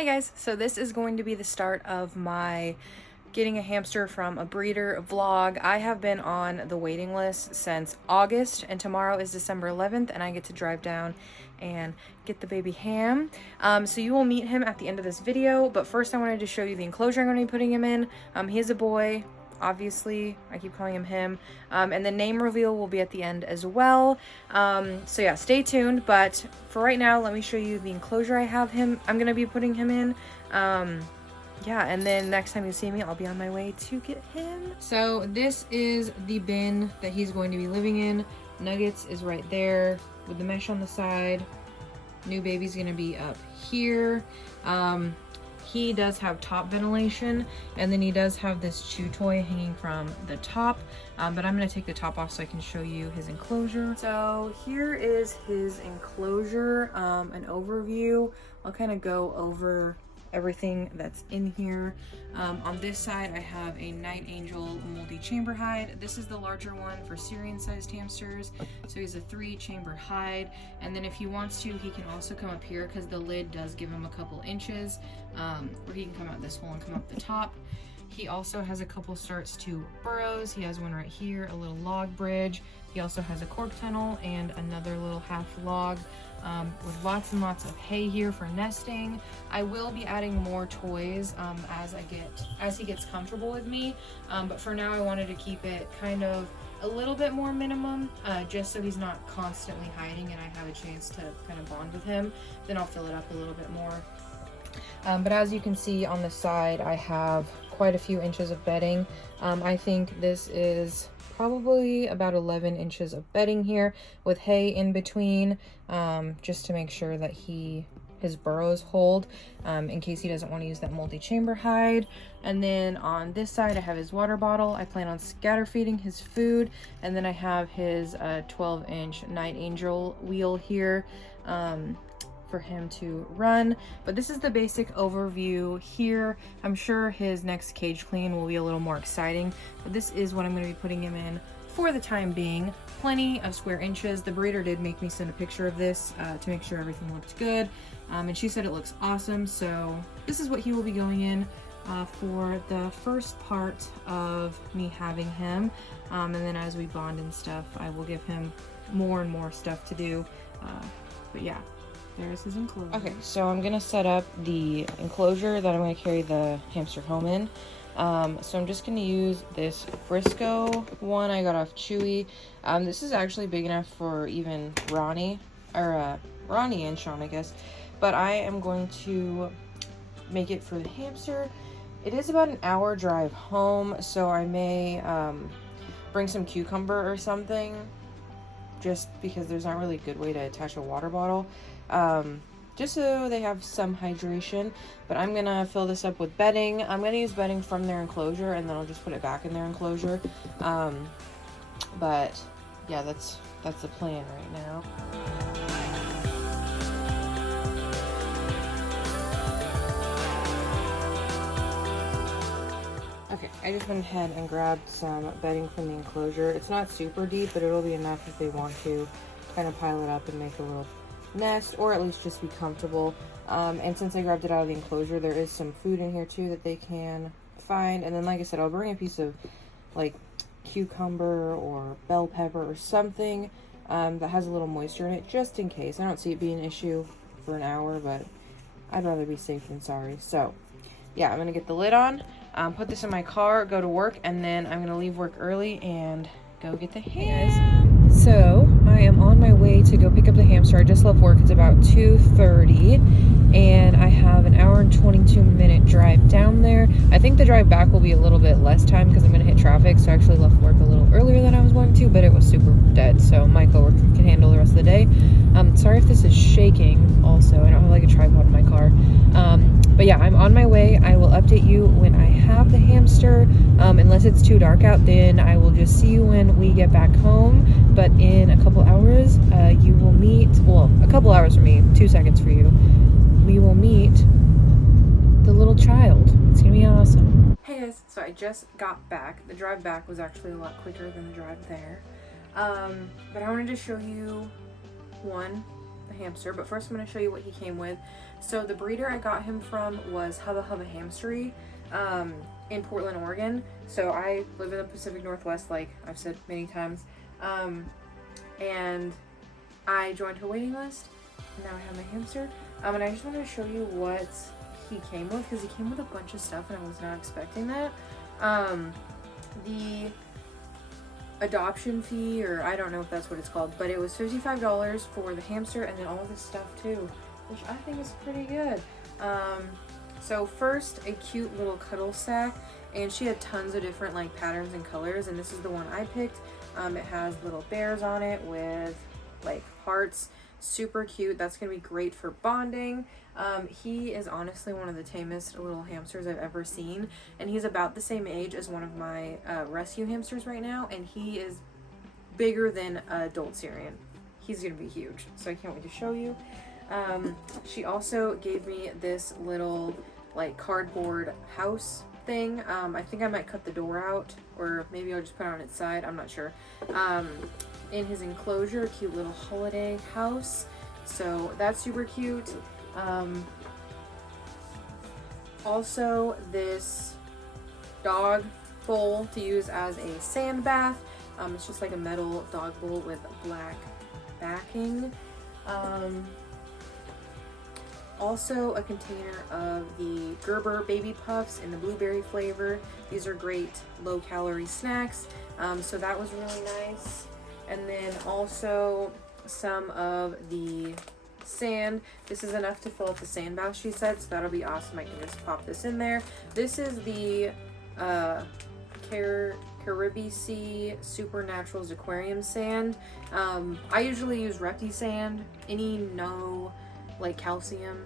Hey guys, so this is going to be the start of my getting a hamster from a breeder vlog. I have been on the waiting list since August, and tomorrow is December 11th, and I get to drive down and get the baby Ham. So you will meet him at the end of this video, but first I wanted to show you the enclosure I'm going to be putting him in. He is a boy. Obviously, I keep calling him him. And the name reveal will be at the end as well. So yeah, stay tuned. But for right now, let me show you the enclosure I'm going to be putting him in. Yeah, and then next time you see me, I'll be on my way to get him. So this is the bin that he's going to be living in. Nuggets is right there with the mesh on the side. New baby's going to be up here. He does have top ventilation, and then he does have this chew toy hanging from the top, but I'm going to take the top off so I can show you his enclosure. So here is his enclosure, an overview. I'll kind of go over everything that's in here. On this side I have a Night Angel moldy chamber hide. This is the larger one for Syrian sized hamsters, so he's a 3-chamber hide. And then if he wants to, he can also come up here because the lid does give him a couple inches, or he can come out this hole and come up the top. He also has a couple starts to burrows. He has one right here, a little log bridge. He also has a cork tunnel and another little half log, with lots and lots of hay here for nesting. I will be adding more toys as he gets comfortable with me, but for now I wanted to keep it kind of a little bit more minimum, just so he's not constantly hiding and I have a chance to kind of bond with him. Then I'll fill it up a little bit more. But as you can see on the side, I have quite a few inches of bedding. I think this is probably about 11 inches of bedding here with hay in between, just to make sure that his burrows hold, in case he doesn't want to use that multi-chamber hide. And then on this side I have his water bottle. I plan on scatter feeding his food, and then I have his 12-inch Night Angel wheel here for him to run. But this is the basic overview here. I'm sure his next cage clean will be a little more exciting, but this is what I'm going to be putting him in for the time being. Plenty of square inches. The breeder did make me send a picture of this to make sure everything looked good, and she said it looks awesome. So this is what he will be going in for the first part of me having him, and then as we bond and stuff, I will give him more and more stuff to do, but yeah, there's his enclosure. Okay, so I'm gonna set up the enclosure that I'm gonna carry the hamster home in. So I'm just gonna use this Frisco one I got off Chewy. This is actually big enough for even Ronnie and Sean, I guess. But I am going to make it for the hamster. It is about an hour drive home, so I may bring some cucumber or something, just because there's not really a good way to attach a water bottle. Just so they have some hydration. But I'm gonna fill this up with bedding. I'm gonna use bedding from their enclosure, and then I'll just put it back in their enclosure. But yeah, that's the plan right now. Okay, I just went ahead and grabbed some bedding from the enclosure. It's not super deep, but it'll be enough if they want to kind of pile it up and make a little nest, or at least just be comfortable. And since I grabbed it out of the enclosure, there is some food in here too that they can find. And then, like I said, I'll bring a piece of like cucumber or bell pepper or something that has a little moisture in it, just in case. I don't see it being an issue for an hour, but I'd rather be safe than sorry. So yeah, I'm gonna get the lid on, put this in my car, go to work, and then I'm gonna leave work early and go get the ham. So I am on my way to go pick up the hamster. I just left work. It's about 2:30, and I have an hour and 22-minute drive down there. I think the drive back will be a little bit less time because I'm going to hit traffic, so I actually left work a little earlier than I was going to, but it was super dead, so my coworker can handle the rest of the day. Sorry if this is shaking also. I don't have like a tripod in my car. But yeah, I'm on my way. I will update you when I have the hamster. Unless it's too dark out, then I will just see you when we get back home. But in a couple hours, you will meet, well, a couple hours for me, 2 seconds for you. We will meet the little child. It's gonna be awesome. Hey guys, so I just got back. The drive back was actually a lot quicker than the drive there. But I wanted to show you the hamster, but first I'm going to show you what he came with. So the breeder I got him from was Hubba Hubba Hamstery in Portland, Oregon. So I live in the Pacific Northwest, like I've said many times. And I joined her waiting list, and now I have my hamster. And I just wanted to show you what he came with, because he came with a bunch of stuff and I was not expecting that. The adoption fee, or I don't know if that's what it's called, but it was $55 for the hamster, and then all this stuff too, which I think is pretty good. So first, a cute little cuddle sack, and she had tons of different like patterns and colors, and this is the one I picked. It has little bears on it with like hearts, super cute. That's gonna be great for bonding. He is honestly one of the tamest little hamsters I've ever seen, and he's about the same age as one of my rescue hamsters right now, and he is bigger than an adult Syrian. He's gonna be huge, so I can't wait to show you. She also gave me this little like cardboard house thing. I think I might cut the door out, or maybe I'll just put it on its side, I'm not sure. In his enclosure, a cute little holiday house, so that's super cute. Also this dog bowl to use as a sand bath. It's just like a metal dog bowl with black backing. Also a container of the Gerber baby puffs in the blueberry flavor. These are great low calorie snacks, so that was really nice. And then also some of the sand. This is enough to fill up the sand bath, she said, so that'll be awesome. I can just pop this in there. This is the Caribbean Sea Supernaturals Aquarium sand. I usually use Repti sand. Any no like calcium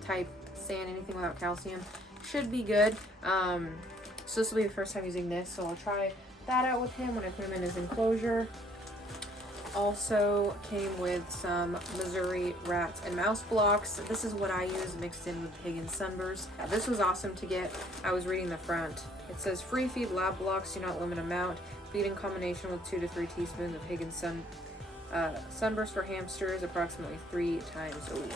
type sand, anything without calcium should be good. So this will be the first time using this, so I'll try that out with him when I put him in his enclosure. Also came with some Missouri rat and mouse blocks. This is what I use mixed in with pig and sunburst. Yeah, this was awesome to get. I was reading the front. It says free feed lab blocks, do not limit amount. Feed in combination with 2 to 3 teaspoons of pig and sunburst for hamsters approximately 3 times a week.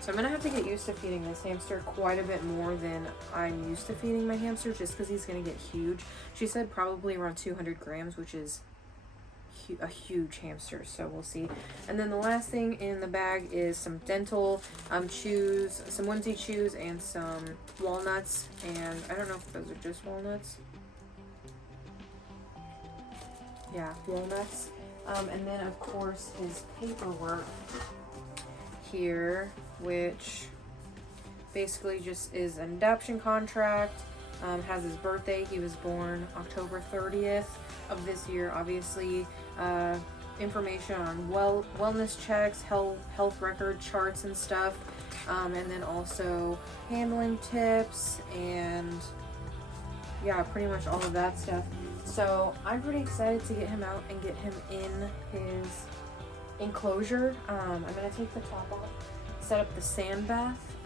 So I'm gonna have to get used to feeding this hamster quite a bit more than I'm used to feeding my hamsters, just because he's gonna get huge. She said probably around 200 grams, which is a huge hamster, so we'll see. And then the last thing in the bag is some dental chews, some onesie chews, and some walnuts. And I don't know if those are just walnuts. Yeah, walnuts. And then of course his paperwork here, which basically just is an adoption contract. Has his birthday. He was born October 30th of this year, obviously. Information on wellness checks, health record charts and stuff, and then also handling tips, and yeah, pretty much all of that stuff. So I'm pretty excited to get him out and get him in his enclosure. I'm gonna take the top off, set up the sand bath,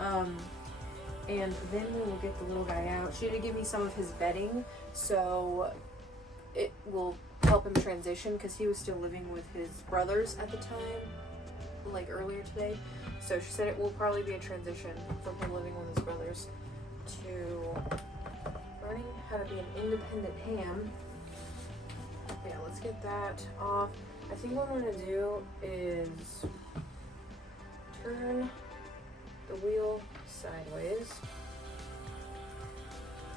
and then we will get the little guy out. She did give me some of his bedding, so it will help him transition, because he was still living with his brothers at the time, like earlier today. So she said it will probably be a transition from him living with his brothers to learning how to be an independent ham. Yeah, let's get that off. I think what I'm going to do is turn the wheel sideways.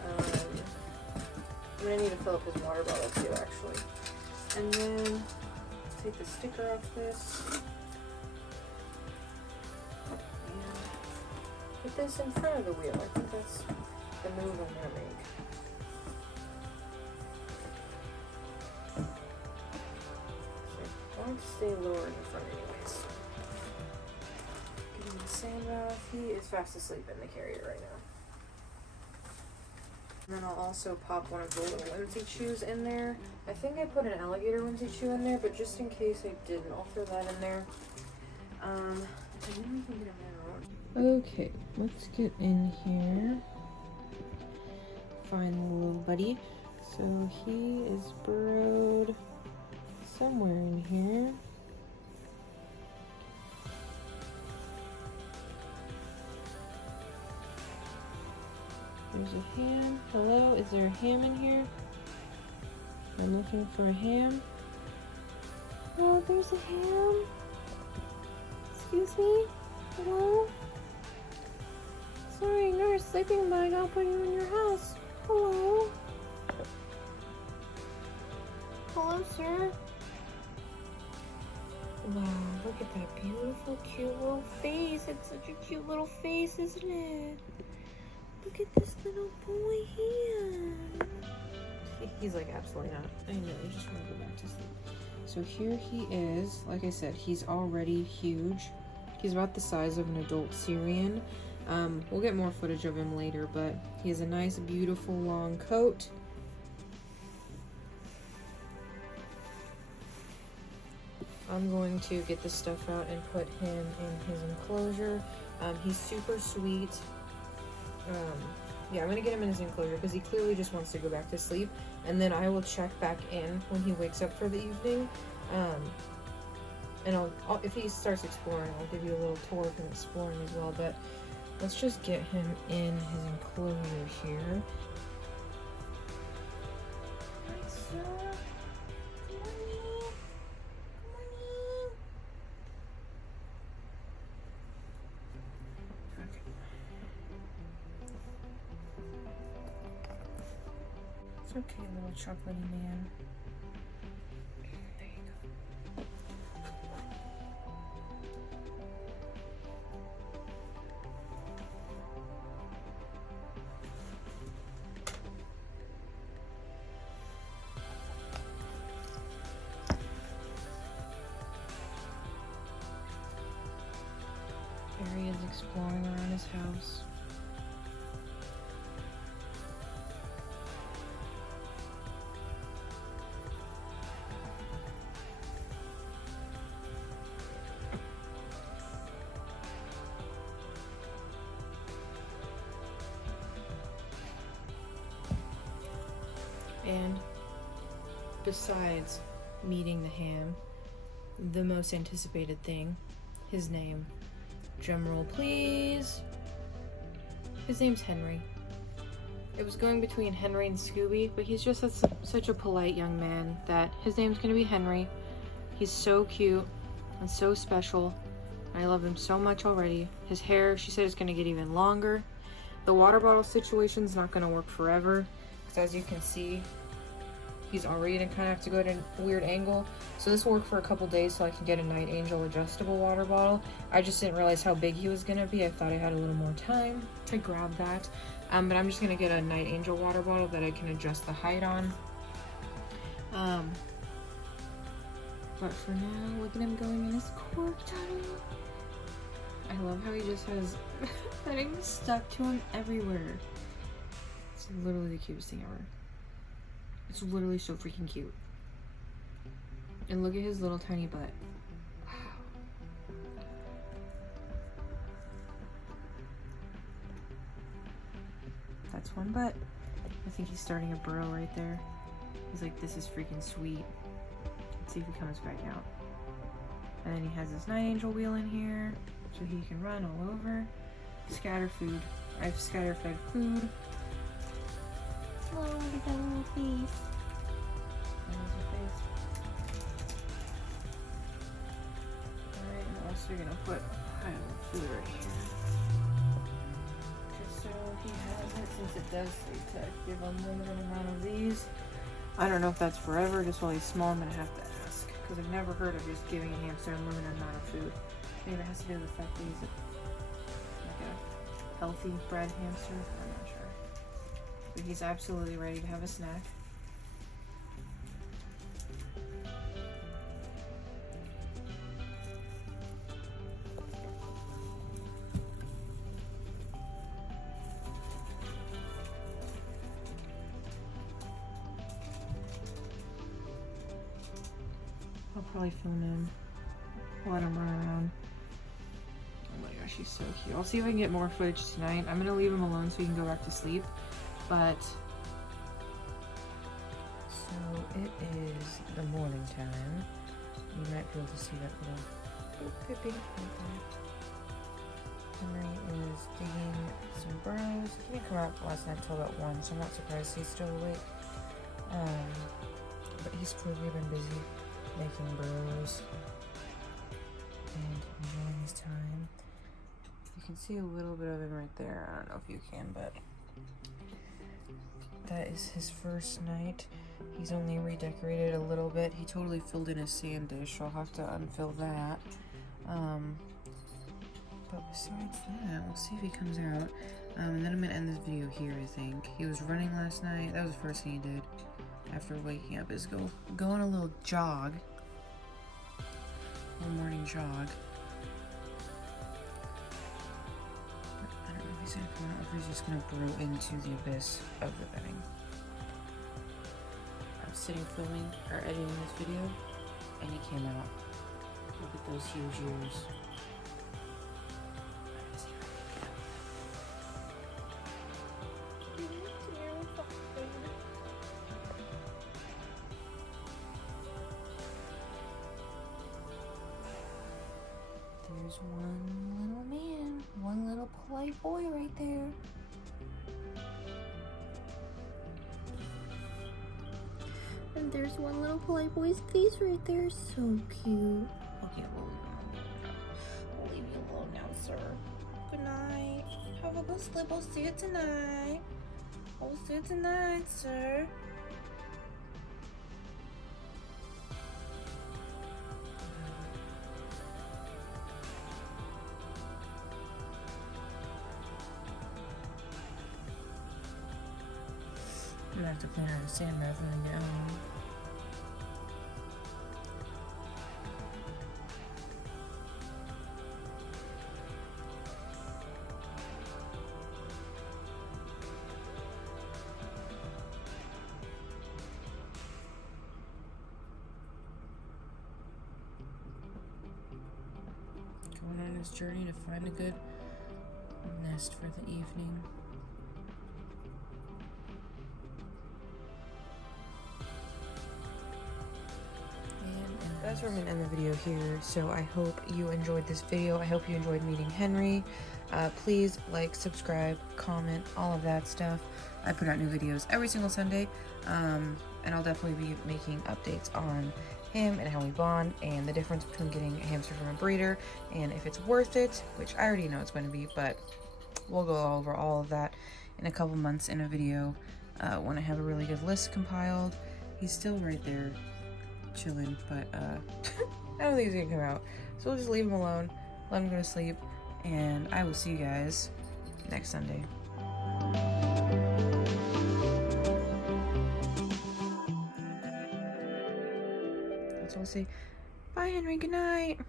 I'm going to need to fill up his water bottle too, actually. And then take the sticker off this. And put this in front of the wheel. I think that's the move I'm going to make. So I want to stay lower in the front anyways. Give him the sand bath. He is fast asleep in the carrier right now. And then I'll also pop one of the little onesie chews in there. I think I put an alligator onesie chew in there, but just in case I didn't, I'll throw that in there. And then we can get him out. Okay, let's get in here. Find the little buddy. So he is burrowed somewhere in here. There's a ham. Hello, is there a ham in here? I'm looking for a ham. Oh, there's a ham. Excuse me? Hello? Sorry, nurse, sleeping bag, I'll put you in your house. Hello? Hello, sir? Wow, look at that beautiful, cute little face. It's such a cute little face, isn't it? Look at this little boy here. He's like, absolutely not. I know, I just want to go back to sleep. So here he is. Like I said, he's already huge. He's about the size of an adult Syrian. We'll get more footage of him later, but he has a nice, beautiful, long coat. I'm going to get this stuff out and put him in his enclosure. He's super sweet. Yeah, I'm gonna get him in his enclosure because he clearly just wants to go back to sleep, and then I will check back in when he wakes up for the evening. And I'll if he starts exploring, I'll give you a little tour of him exploring as well. But let's just get him in his enclosure here. Hi, sir. Good morning. Good morning. Okay. It's okay, little chocolatey man. There you go. There he is exploring around his house. And besides meeting the ham, the most anticipated thing, his name. Drumroll, please. His name's Henry. It was going between Henry and Scooby, but he's just such a polite young man that his name's gonna be Henry. He's so cute and so special. I love him so much already. His hair, she said, is gonna get even longer. The water bottle situation's not gonna work forever, because as you can see, he's already gonna kind of have to go at a weird angle. So this will work for a couple days so I can get a Night Angel adjustable water bottle. I just didn't realize how big he was gonna be. I thought I had a little more time to grab that. But I'm just gonna get a Night Angel water bottle that I can adjust the height on. But for now, look at him going in his cork tunnel. I love how he just has bedding stuck to him everywhere. It's literally the cutest thing ever. It's literally so freaking cute. And look at his little tiny butt. Wow. That's one butt. I think he's starting a burrow right there. He's like, this is freaking sweet. Let's see if he comes back out. And then he has his Night Angel wheel in here, so he can run all over. Scatter food. I've scatter fed food. Oh, look at that little face. There's her face. Alright, and also you're gonna put a pile of food right here. Just so he has it, since it does say to give unlimited amount of these. I don't know if that's forever, just while he's small I'm gonna have to ask. Because I've never heard of just giving a hamster an unlimited amount of food. Maybe it has to do with the fact that he's like a healthy bred hamster. I'm not sure. But he's absolutely ready to have a snack. I'll probably film him, let him run around. Oh my gosh, he's so cute. I'll see if I can get more footage tonight. I'm gonna leave him alone so he can go back to sleep. But so it is the morning time. You might be able to see that little boop pipping right there. Henry is digging some burrows. He didn't come out last night until about 1, so I'm not surprised he's still awake. But he's clearly been busy making burrows and enjoying his time. You can see a little bit of him right there. I don't know if you can, but that is his first night. He's only redecorated a little bit. He totally filled in his sand dish, so I'll have to unfill that. But besides that, we'll see if he comes out. And then I'm gonna end this video here, I think. He was running last night. That was the first thing he did after waking up, is go on a little jog. A little morning jog. I don't know if he's gonna come out or if he's just gonna burrow into the abyss of the bedding. I was sitting filming or editing this video, and he came out. Look at those huge ears. There's one little man, one little polite boy right there. And there's one little polite boy's face right there. So cute. Okay, we'll leave him alone. We'll leave you alone now, sir. Good night. Have a good sleep. We'll see you tonight. We'll see you tonight, sir. I'm gonna have to clean out the sand bath when I get home. Going on this journey to find a good nest for the evening. That's where I'm going to end the video here. So I hope you enjoyed this video. I hope you enjoyed meeting Henry. Please like, subscribe, comment, all of that stuff. I put out new videos every single Sunday. And I'll definitely be making updates on him and how we bond and the difference between getting a hamster from a breeder and if it's worth it, which I already know it's going to be, but we'll go over all of that in a couple months in a video when I have a really good list compiled. He's still right there chilling, but I don't think he's gonna come out, so we'll just leave him alone, let him go to sleep, and I will see you guys next Sunday. So we'll say bye, Henry. Good night.